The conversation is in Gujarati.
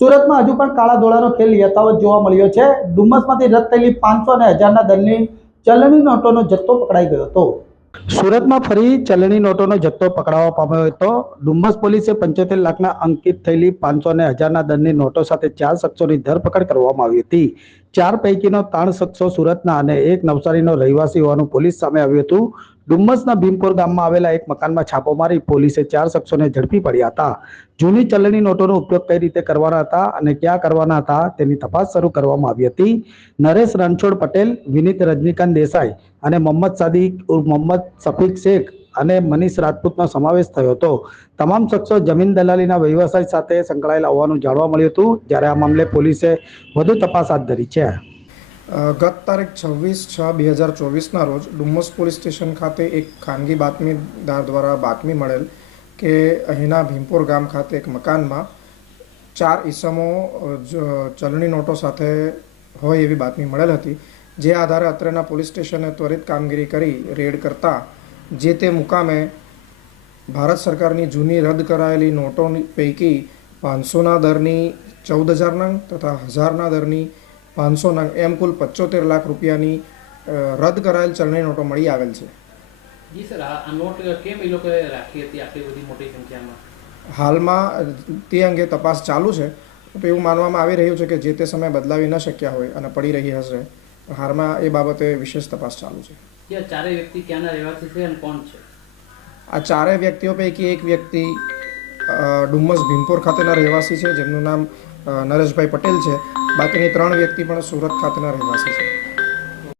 સુરતમાં હજુ પણ કાળા ધોળાનો ખેલ યથાવત જોવા મળ્યો છે। ડુમ્મસમાંથી રદ થયેલી 500 અને 1000ના દરની ચલણી નોટોનો જથ્થો પકડાઈ ગયો હતો। સુરતમાં ફરી ચલણી નોટોનો જથ્થો પકડાવા પામ્યો હતો। ડુમ્મસ પોલીસે 75 લાખના અંકિત થયેલી 500 અને 1000ના દરની નોટો સાથે 4 શખ્સોની ધરપકડ કરવામાં આવી હતી। 4 પૈકીનો 3 શખ્સો સુરતના અને એક નવસારીનો રહેવાસી હોવાનું પોલીસ સામે આવ્યું હતું। ડુમ્મસના ભીમપોર ગામમાં આવેલા એક મકાનમાં છાપો મારી પોલીસે 4 શખ્સોને ઝડપી પડ્યા હતા। જૂની ચલણી નોટોનો ઉપયોગ કઈ રીતે કરવાના હતા અને ક્યાં કરવાના હતા તેની તપાસ શરૂ કરવામાં આવી હતી। નરેશ રણછોડ પટેલ, વિનીત રજનીકાંત દેસાઈ અને મોહમ્મદ સાદિક ઉર્ફ મોહમ્મદ સફીક શેખ અને મનીષ રાજપૂતનો સમાવેશ થયો હતો। તમામ શખ્સો જમીન દલાલીના વ્યવસાય સાથે સંકળાયેલા હોવાનું જાણવા મળ્યું હતું, જ્યારે આ મામલે પોલીસે વધુ તપાસ હાથ ધરી છે। ગત તારીખ 26/6/2024ના રોજ ડુમ્મસ પોલીસ સ્ટેશન ખાતે એક ખાનગી બાતમીદાર દ્વારા બાતમી મળેલ કે અહીંના ભીમપોર ગામ ખાતે એક મકાનમાં 4 ઈસમો ચલણી નોટો સાથે હોય એવી બાતમી મળેલ હતી। જે આધારે અત્રેના પોલીસ સ્ટેશને ત્વરિત કામગીરી કરી રેડ કરતા જે તે મુકામે ભારત સરકારની જૂની રદ કરાયેલી નોટો પૈકી 500ના દરની 14,000 નંગ તથા 1000ના દરની 500 નંગ એમ કુલ 75 લાખ રૂપિયાની રદ કરાયેલ ચલણી નોટો મળી આવેલ છે। જી સર, આ નોટ કેમ એ લોકોએ રાખી હતી આટલી બધી મોટી સંખ્યામાં? હાલમાં તે અંગે તપાસ ચાલુ છે। તો એવું માનવામાં આવી રહ્યું છે કે જે તે સમયે બદલાવી ન શક્યા હોય અને પડી રહી હશે। હાલમાં એ બાબતે વિશેષ તપાસ ચાલુ છે। આ ચારેય વ્યક્તિ ક્યાંના રહેવાસી છે અને કોણ છે? આ ચારેય વ્યક્તિઓ પૈકી એક વ્યક્તિ ડુમ્મસ ભીમપોર ખાતેના રહેવાસી છે, જેમનું નામ નરેશભાઈ પટેલ છે। બાકીની 3 વ્યક્તિ પણ સુરત ખાતેના રહેવાસી છે।